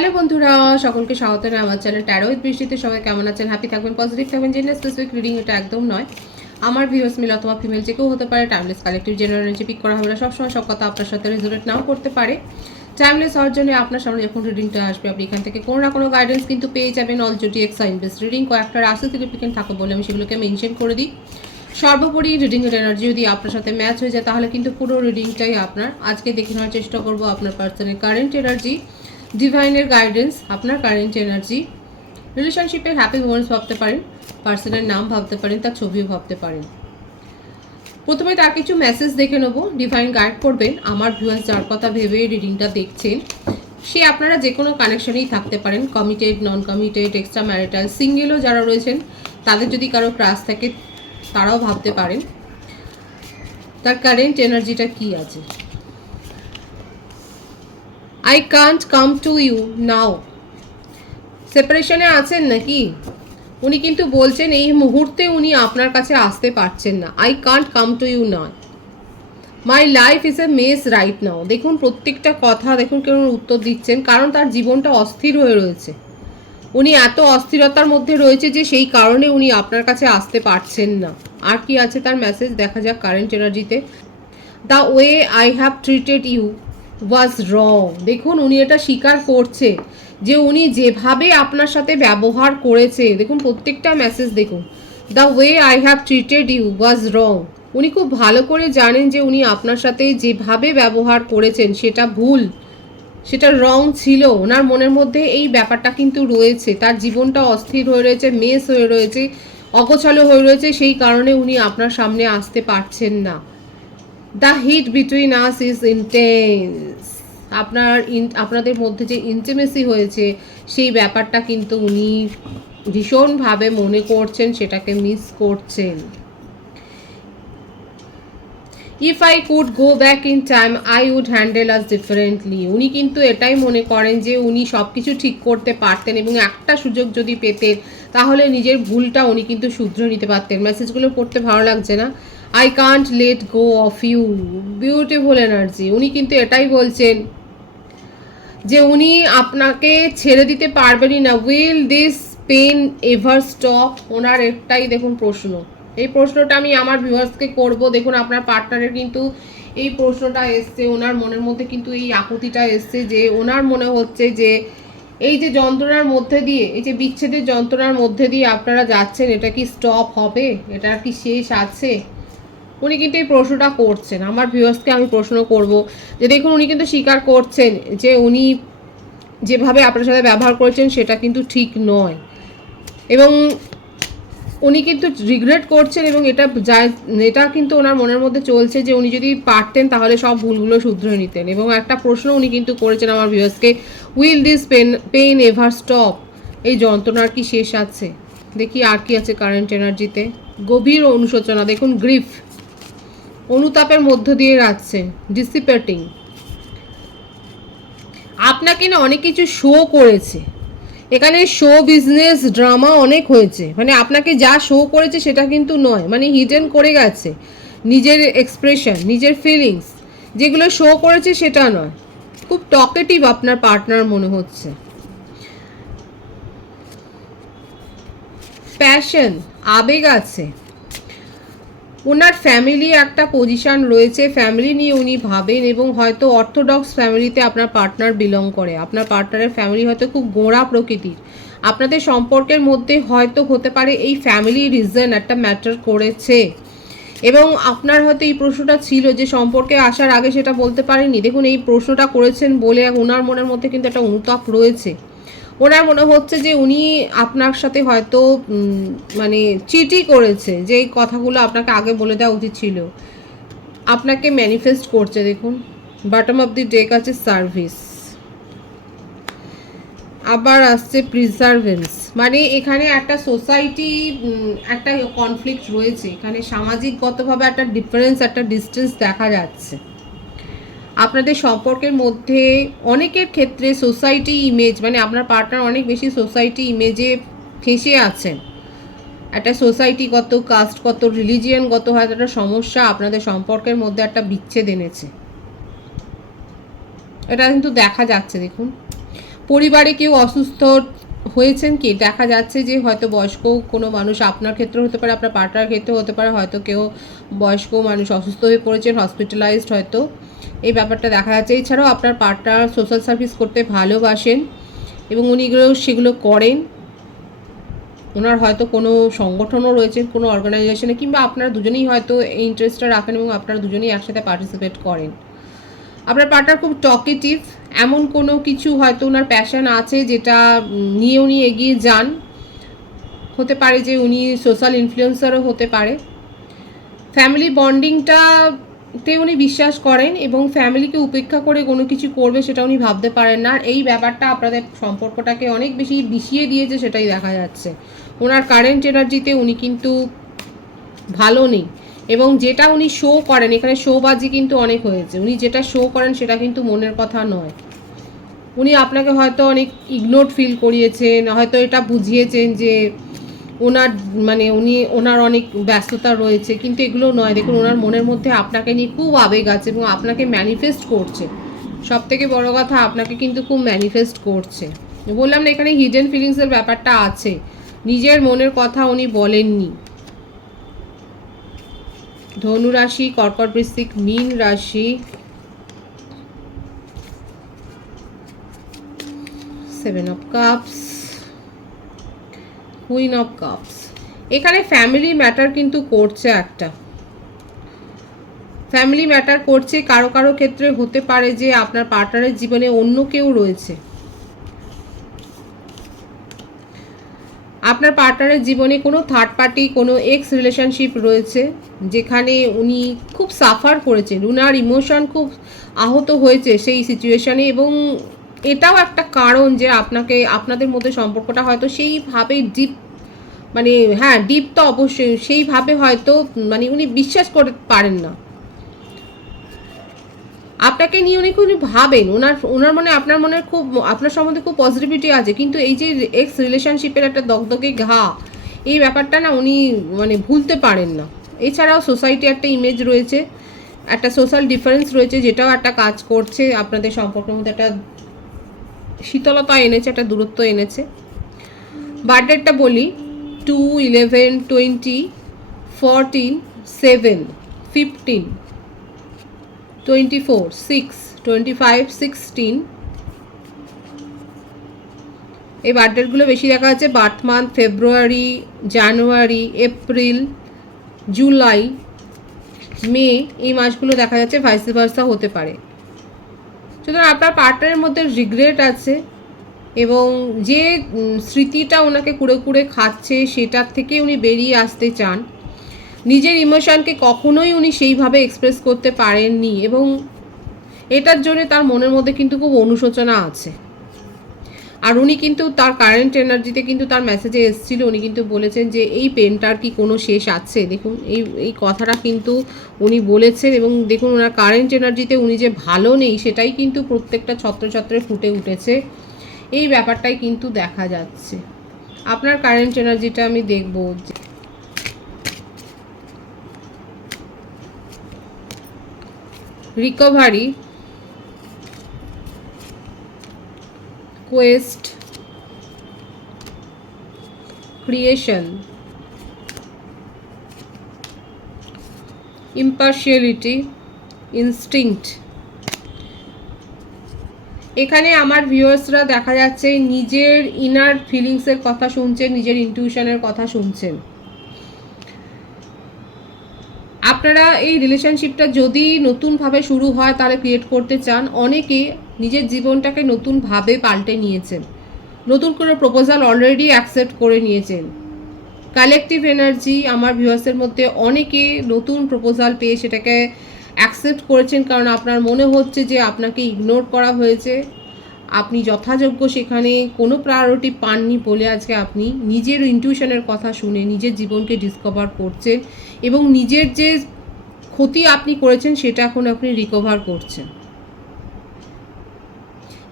Hello বন্ধুরা, সকলকে স্বাগত আমার চ্যানেল ট্যারো উইথ বৃষ্টিতে সবাই কেমন আছেন? হ্যাপি থাকবেন পজিটিভ থাকবেন। জেন্ডার স্পেসিফিক রিডিং এটা একদম নয়। আমার ভিউয়ার্স মিল অথবা ফিমেল যে কেউ হতে পারে timeless collective general energy pick করা হবে না। সবসময় সব কথা আপনার সাথে রেজুলেট নাও করতে পারে। টাইমলেস হওয়ার জন্য আপনার সামনে যখন রিডিংটা আসবে, আপনি এখান থেকে কোনো না কোনো গাইডেন্স কিন্তু পেয়ে যাবেন। অল জুটি এক্স বেস রিডিং কয়েকটা রাশি সিগনিফিকেন্ট থাকে বলে আমি সেগুলোকে মেনশন করে দিই। সর্বোপরি রিডিংয়ের এনার্জি যদি আপনার সাথে ম্যাচ হয়ে যায়, তাহলে কিন্তু পুরো রিডিংটাই আপনার। আজকে দেখে নেওয়ার চেষ্টা করব আপনার পার্সনের কারেন্ট এনার্জি ডিভাইনের গাইডেন্স আপনার কারেন্ট এনার্জি রিলেশনশিপের হ্যাপি মোমেন্টস ভাবতে পারেন পার্সনের নাম ভাবতে পারেন, তার ছবিও ভাবতে পারেন। প্রথমে তার কিছু মেসেজ দেখে নেব। ডিভাইন গাইড করবেন। আমার ভিউয়ার্স যার কথা ভেবে রিডিংটা দেখছেন, সে আপনারা যে কোনো কানেকশনেই থাকতে পারেন। Committed non committed extra marital সিঙ্গেলও যারা রয়েছেন, তাদের যদি কারও ক্রাশ থাকে, তারাও ভাবতে পারেন। তার কারেন্ট এনার্জিটা কি আছে? I can't come to you now সেপারেশনে আছেন নাকি? উনি কিন্তু বলছেন, এই মুহূর্তে উনি আপনার কাছে আসতে পারছেন না। I can't come to you না my life is a mess right now দেখুন, প্রত্যেকটা কথা, দেখুন কেমন উত্তর দিচ্ছেন, কারণ তার জীবনটা অস্থির হয়ে রয়েছে। উনি এত অস্থিরতার মধ্যে রয়েছে যে সেই কারণে উনি আপনার কাছে আসতে পারছেন না। আর কি আছে তার মেসেজ দেখা যাক current এনার্জিতে the way I have treated you was wrong দেখুন, উনি এটা স্বীকার করছে যে উনি যেভাবে আপনার সাথে ব্যবহার করেছে। দেখুন, প্রত্যেকটা মেসেজ দেখুন। The way I have treated you was wrong উনি খুব ভালো করে জানেন যে উনি আপনার সাথে যেভাবে ব্যবহার করেছেন, সেটা ভুল, সেটা রং ছিল। ওনার মনের মধ্যে এই ব্যাপারটা কিন্তু রয়েছে। তার জীবনটা অস্থির হয়ে রয়েছে, মেস হয়ে রয়েছে, অগোছালো হয়ে রয়েছে, সেই কারণে উনি আপনার সামনে আসতে পারছেন না। The heat between us is intense আপনার আপনাদের মধ্যে যে ইন্টিমেসি হয়েছে, সেই ব্যাপারটা কিন্তু উনি ভীষণভাবে মনে করছেন, সেটাকে মিস করছেন। If I could go back in time I would handle us differently উনি কিন্তু এটাই মনে করেন যে উনি সব কিছু ঠিক করতে পারতেন এবং একটা সুযোগ যদি পেতেন, তাহলে নিজের ভুলটা উনি কিন্তু শুধরে নিতে পারতেন। মেসেজগুলো পড়তে ভালো লাগছে না। I can't let go of you beautiful energy উনি কিন্তু এটাই বলছেন যে উনি আপনাকে ছেড়ে দিতে পারবেনই না। Will this pain ever stop ওনার একটাই দেখুন প্রশ্ন। এই প্রশ্নটা আমি আমার ভিউয়ার্সকে করব। দেখুন, আপনার পার্টনারের কিন্তু এই প্রশ্নটা এসছে। ওনার মনের মধ্যে কিন্তু এই আকুতিটা এসছে যে ওনার মনে হচ্ছে যে এই যে যন্ত্রণার মধ্যে দিয়ে, এই যে বিচ্ছেদের যন্ত্রণার মধ্যে দিয়ে আপনারা যাচ্ছেন, এটা কি স্টপ হবে? এটা কি শেষ আছে? উনি কিন্তু এই প্রশ্নটা করছেন। আমার ভিউয়ার্সকে আমি প্রশ্ন করব যে দেখুন, উনি কিন্তু স্বীকার করছেন যে উনি যেভাবে আপনার সাথে ব্যবহার করেছেন সেটা কিন্তু ঠিক নয়। এবং উনি কিন্তু রিগ্রেট করছেন এবং এটা যা, এটা কিন্তু ওনার মনের মধ্যে চলছে যে উনি যদি পারতেন তাহলে সব ভুলগুলো শুধরে নিতেন। এবং একটা প্রশ্ন উনি কিন্তু করেছেন আমার ভিউয়ার্সকে will this pain pain ever stop এই যন্ত্রণার কি শেষ আছে? দেখি আর কি আছে কারেন্ট এনার্জিতে গভীর অনুশোচনা, দেখুন গ্রিফ অনুতাপের মধ্য দিয়ে যাচ্ছেন ডিসিপেটিং আপনাকে না অনেক কিছু শো করেছে। এখানে শো বিজনেস ড্রামা অনেক হয়েছে। মানে আপনাকে যা শো করেছে সেটা কিন্তু নয় মানে হিডেন করে গেছে। নিজের এক্সপ্রেশন নিজের ফিলিংস যেগুলো শো করেছে সেটা নয়। খুব টকেটিভ আপনার পার্টনার মনে হচ্ছে। প্যাশন আবেগ আছে। ওনার ফ্যামিলি একটা পজিশন রয়েছে। ফ্যামিলি নিয়ে উনি ভাবেন এবং হয়তো অর্থোডক্স ফ্যামিলিতে আপনার পার্টনার বিলং করে। আপনার পার্টনারের ফ্যামিলি হয়তো খুব গোঁড়া প্রকৃতির। আপনাদের সম্পর্কের মধ্যে হয়তো হতে পারে এই ফ্যামিলি রিজন একটা ম্যাটার করেছে। এবং আপনার হয়তো এই প্রশ্নটা ছিল যে সম্পর্কে আসার আগে সেটা বলতে পারেনি দেখুন, এই প্রশ্নটা করেছেন বলে ওনার মনের মধ্যে কিন্তু একটা অনুতাপ রয়েছে। ওনার মনে হচ্ছে যে উনি আপনার সাথে হয়তো মানে চিটি করেছে যে এই কথাগুলো আপনাকে আগে বলে দেওয়া উচিত ছিল। আপনাকে ম্যানিফেস্ট করছে, দেখুন। বটম অফ দি ডেক আছে সার্ভিস আবার আসছে প্রিজার্ভেন্স মানে এখানে একটা সোসাইটি একটা কনফ্লিক্ট রয়েছে। এখানে সামাজিকগতভাবে একটা ডিফারেন্স একটা ডিস্টেন্স দেখা যাচ্ছে। আপনাদের সম্পর্কের মধ্যে অনেকের ক্ষেত্রে সোসাইটি ইমেজ মানে আপনার পার্টনার অনেক বেশি সোসাইটি ইমেজে ফেঁসে আছেন। একটা সোসাইটিগত কাস্টগত রিলিজিয়নগত হয়তো একটা সমস্যা আপনাদের সম্পর্কের মধ্যে একটা বিচ্ছেদ এনেছে। এটা কিন্তু দেখা যাচ্ছে, দেখুন। পরিবারে কেউ অসুস্থ হয়েছেন কি? দেখা যাচ্ছে যে হয়তো বয়স্ক কোনো মানুষ আপনার ক্ষেত্রে হতে পারে, আপনার পার্টনার ক্ষেত্রে হতে পারে, হয়তো কেউ বয়স্ক মানুষ অসুস্থ হয়ে পড়েছেন হসপিটালাইজড হয়তো। এই ব্যাপারটা দেখা যাচ্ছে। এছাড়াও আপনার পার্টনার সোশ্যাল সার্ভিস করতে ভালোবাসেন এবং উনিগুলো সেগুলো করেন। ওনার হয়তো কোনো সংগঠনও রয়েছে, কোনো অর্গানাইজেশনে কিংবা আপনারা দুজনেই হয়তো এই ইন্টারেস্টটা রাখেন এবং আপনারা দুজনেই একসাথে পার্টিসিপেট করেন। আপনার পার্টনার খুব টকেটিভ এমন কোনো কিছু হয়তো ওনার প্যাশন আছে যেটা নিয়ে উনি এগিয়ে যান। হতে পারে যে উনি সোশ্যাল ইনফ্লুয়েন্সারও হতে পারে। ফ্যামিলি বন্ডিংটাতে উনি বিশ্বাস করেন এবং ফ্যামিলিকে উপেক্ষা করে কোনো কিছু করবে সেটা উনি ভাবতে পারেন না। আর এই ব্যাপারটা আপনাদের সম্পর্কটাকে অনেক বেশি বিষিয়ে দিয়েছে সেটাই দেখা যাচ্ছে। ওনার কারেন্ট এনার্জিতে উনি কিন্তু ভালো নেই এবং যেটা উনি শো করেন, এখানে শোবাজি কিন্তু অনেক হয়েছে। উনি যেটা শো করেন সেটা কিন্তু মনের কথা নয়। উনি আপনাকে হয়তো অনেক ইগনোর ফিল করিয়েছেন, হয়তো এটা বুঝিয়েছেন যে ওনার মানে উনি, ওনার অনেক ব্যস্ততা রয়েছে, কিন্তু এগুলো নয়। দেখুন, ওনার মনের মধ্যে আপনাকে নিয়ে খুব আবেগ আছে এবং আপনাকে ম্যানিফেস্ট করছে। সব থেকে বড়ো কথা, আপনাকে কিন্তু খুব ম্যানিফেস্ট করছে। বললাম না, এখানে হিডেন ফিলিংসের ব্যাপারটা আছে। নিজের মনের কথা উনি বলেননি। ধনু রাশি, কর্কট বৃশ্চিক, মীন রাশি। Seven of cups queen of cups এখানে ফ্যামিলি ম্যাটার কিন্তু করছে একটা। ফ্যামিলি ম্যাটার করছে, কারও কারও ক্ষেত্রে হতে পারে যে আপনার পার্টনারের জীবনে অন্য কেউ রয়েছে। আপনার পার্টনারের জীবনে কোনো থার্ড পার্টি কোনো এক্স রিলেশনশিপ রয়েছে, যেখানে উনি খুব সাফার করেছেন। উনার ইমোশন খুব আহত হয়েছে সেই সিচুয়েশনে এবং এটাও একটা কারণ যে আপনাকে, আপনাদের মধ্যে সম্পর্কটা হয়তো সেইভাবে ডিপ মানে হ্যাঁ ডিপ তো অবশ্যই সেইভাবে হয়তো মানে উনি বিশ্বাস করতে পারেন না। আপনাকে নিয়ে উনি খুব ভাবেন ওনার ওনার মনে, আপনার মনে খুব, আপনার সম্বন্ধে খুব পজিটিভিটি আছে, কিন্তু এই যে এক্স রিলেশনশিপের একটা দগদগে ঘা, এই ব্যাপারটা না উনি মানে ভুলতে পারেন না। এছাড়াও সোসাইটি একটা ইমেজ রয়েছে, একটা সোশ্যাল ডিফারেন্স রয়েছে, যেটাও একটা কাজ করছে, আপনাদের সম্পর্কের মধ্যে একটা শীতলতা এনেছে, একটা দূরত্ব এনেছে। বার্থডেটটা বলি two eleven twenty fourteen seven fifteen twenty four six twenty five sixteen এই বার্থডেটগুলো বেশি দেখা যাচ্ছে birth month, February, January, April, July, May, এই মাসগুলো দেখা যাচ্ছে ভাইস ভার্সা হতে পারে। সুতরাং আপনার পার্টনারের মধ্যে রিগ্রেট আছে এবং যে স্মৃতিটা ওনাকে কুড়ে কুড়ে খাচ্ছে সেটার থেকে উনি বেরিয়ে আসতে চান। নিজের ইমোশনকে কখনোই উনি সেইভাবে এক্সপ্রেস করতে পারেননি এবং এটার জন্য তার মনের মধ্যে কিন্তু খুব অনুশোচনা আছে। আর উনি কিন্তু তার কারেন্ট এনার্জিতে কিন্তু তার মেসেজে এসেছিল। উনি কিন্তু বলেছেন যে, এই পেনটার কি কোনো শেষ আছে? দেখুন, এই এই কথাটা কিন্তু উনি বলেছেন এবং দেখুন, ওনার কারেন্ট এনার্জিতে উনি যে ভালো নেই, সেটাই কিন্তু প্রত্যেকটা ছত্রছত্রে ফুটে উঠেছে। এই ব্যাপারটাই কিন্তু দেখা যাচ্ছে। আপনার কারেন্ট এনার্জিটা আমি দেখব। Recovery quest creation impartiality instinct এখানে আমার ভিউয়ার্সরা দেখা যাচ্ছে নিজের ইনার ফিলিংসের কথা শুনছেন, নিজের ইনটিউশনের কথা শুনছেন। আপনারা এই রিলেশনশিপটা যদি নতুনভাবে শুরু হয়, তাহলে ক্রিয়েট করতে চান। অনেকে নিজের জীবনটাকে নতুনভাবে পাল্টে নিয়েছেন। নতুন করে প্রপোজাল অলরেডি অ্যাকসেপ্ট করে নিয়েছেন। কালেকটিভ এনার্জি আমার ভিউয়ার্সের মধ্যে অনেকে নতুন প্রপোজাল পেয়ে সেটাকে অ্যাকসেপ্ট করেছেন কারণ আপনার মনে হচ্ছে যে আপনাকে ইগনোর করা হয়েছে। আপনি যথাযোগ্য সেখানে কোনো প্রায়োরিটি পাননি বলে আজকে আপনি নিজের ইনটিউশনের কথা শুনে নিজের জীবনকে ডিসকভার করছেন এবং নিজের যে ক্ষতি আপনি করেছেন সেটা এখন আপনি রিকভার করছেন।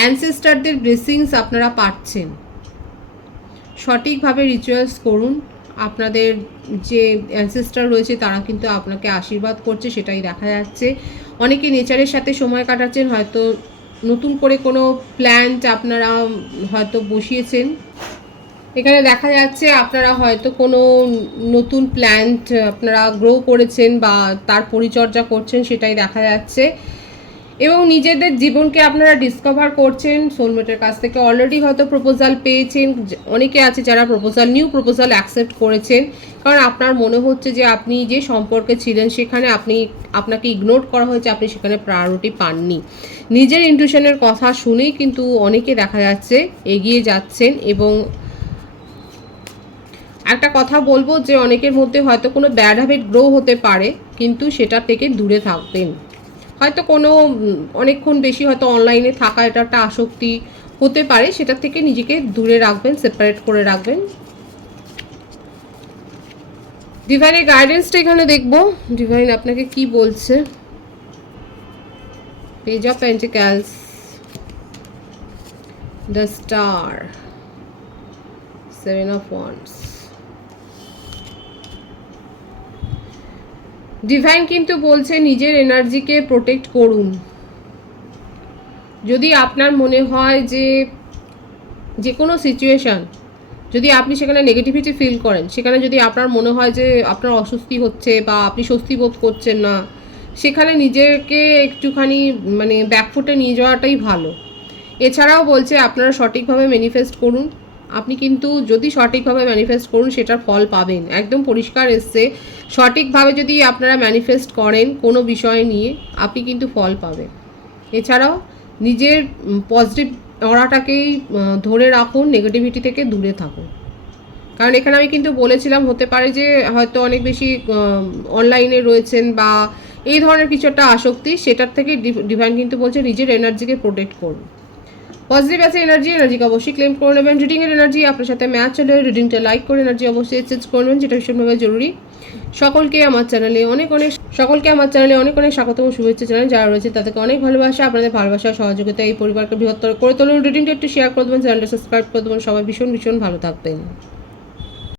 অ্যানসেস্টারদের ব্লেসিংস আপনারা পাচ্ছেন। সঠিকভাবে রিচুয়ালস করুন। আপনাদের যে অ্যানসেস্টার রয়েছে, তারা কিন্তু আপনাকে আশীর্বাদ করছে, সেটাই দেখা যাচ্ছে। অনেকে নেচারের সাথে সময় কাটাচ্ছেন, হয়তো নতুন করে কোনো প্ল্যান্ট আপনারা হয়তো বসিয়েছেন। এখানে দেখা যাচ্ছে আপনারা হয়তো কোনো নতুন প্ল্যান্ট আপনারা গ্রো করেছেন বা তার পরিচর্যা করছেন, সেটাই দেখা যাচ্ছে। এবং নিজেদের জীবনকে আপনারা ডিসকভার করছেন সোলমেটের কাছ থেকে। অলরেডি হয়তো প্রপোজাল পেয়েছেন অনেকে আছে যারা প্রপোজাল নিউ প্রপোজাল অ্যাকসেপ্ট করেছেন। কারণ আপনার মনে হচ্ছে যে আপনি যে সম্পর্কে ছিলেন সেখানে আপনি, আপনাকে ইগনোর করা হয়েছে, আপনি সেখানে প্রায়োরিটি পাননি। নিজের ইনটিউশনের কথা শুনেই কিন্তু অনেকে দেখা যাচ্ছে এগিয়ে যাচ্ছেন এবং একটা কথা বলব যে অনেকের মধ্যে হয়তো কোনো ব্যাড হ্যাবিট গ্রো হতে পারে, কিন্তু সেটা থেকে দূরে থাকবেন। হয়তো কোনো অনেকক্ষণ বেশি হয়তো অনলাইনে থাকা এটা একটা আসক্তি হতে পারে সেটা থেকে নিজেকে দূরে রাখবেন সেপারেট করে রাখবেন। ডিভাইনের গাইডেন্সটা এখানে দেখব। ডিভাইন আপনাকে কি বলছে? Page of pentacles the star seven of wands divine কিন্তু বলছে নিজের এনার্জিকে প্রোটেক্ট করুন। যদি আপনার মনে হয় যে যে কোনো সিচুয়েশান যদি আপনি সেখানে নেগেটিভিটি ফিল করেন, সেখানে যদি আপনার মনে হয় যে আপনার অস্বস্তি হচ্ছে বা আপনি স্বস্তি বোধ করছেন না, সেখানে নিজেকে একটুখানি মানে ব্যাকফুটে নিয়ে যাওয়াটাই ভালো। এছাড়াও বলছে আপনারা সঠিকভাবে ম্যানিফেস্ট করুন। আপনি কিন্তু যদি সঠিকভাবে ম্যানিফেস্ট করুন, সেটার ফল পাবেন। একদম পরিষ্কার এসছে। সঠিকভাবে যদি আপনারা ম্যানিফেস্ট করেন কোনো বিষয় নিয়ে, আপনি কিন্তু ফল পাবেন। এছাড়াও নিজের পজিটিভ অরাটাকেই ধরে রাখুন নেগেটিভিটি থেকে দূরে থাকুন। কারণ এখানে আমি কিন্তু বলেছিলাম, হতে পারে যে হয়তো অনেক বেশি অনলাইনে রয়েছেন বা এই ধরনের কিছু একটা আসক্তি, সেটার থেকে ডিভাইন কিন্তু বলছে নিজের এনার্জিকে প্রোটেক্ট করুন। পজিটিভ আছে এনার্জি এনার্জিকে অবশ্যই ক্লেম করে নেবেন। রিডিংয়ের এনার্জি আপনার সাথে ম্যাচ হলে রিডিংটা লাইক করে এনার্জি অবশ্যই এক্সচেঞ্জ করবেন যেটা ভীষণভাবে জরুরি। সকলকে আমার চ্যানেলে অনেক অনেক, সকলকে আমার চ্যানেলে অনেক অনেক স্বাগত ও শুভেচ্ছা জানান যারা রয়েছে তাদেরকে অনেক ভালোবাসা, আপনাদের ভালোবাসা সহযোগিতা এই পরিবারকে বৃহত্তর করে তুলুন। রিডিংটা একটু শেয়ার করে দেবেন চ্যানেলটা সাবস্ক্রাইব করে দেবেন। সবাই ভীষণ ভীষণ ভালো থাকবেন।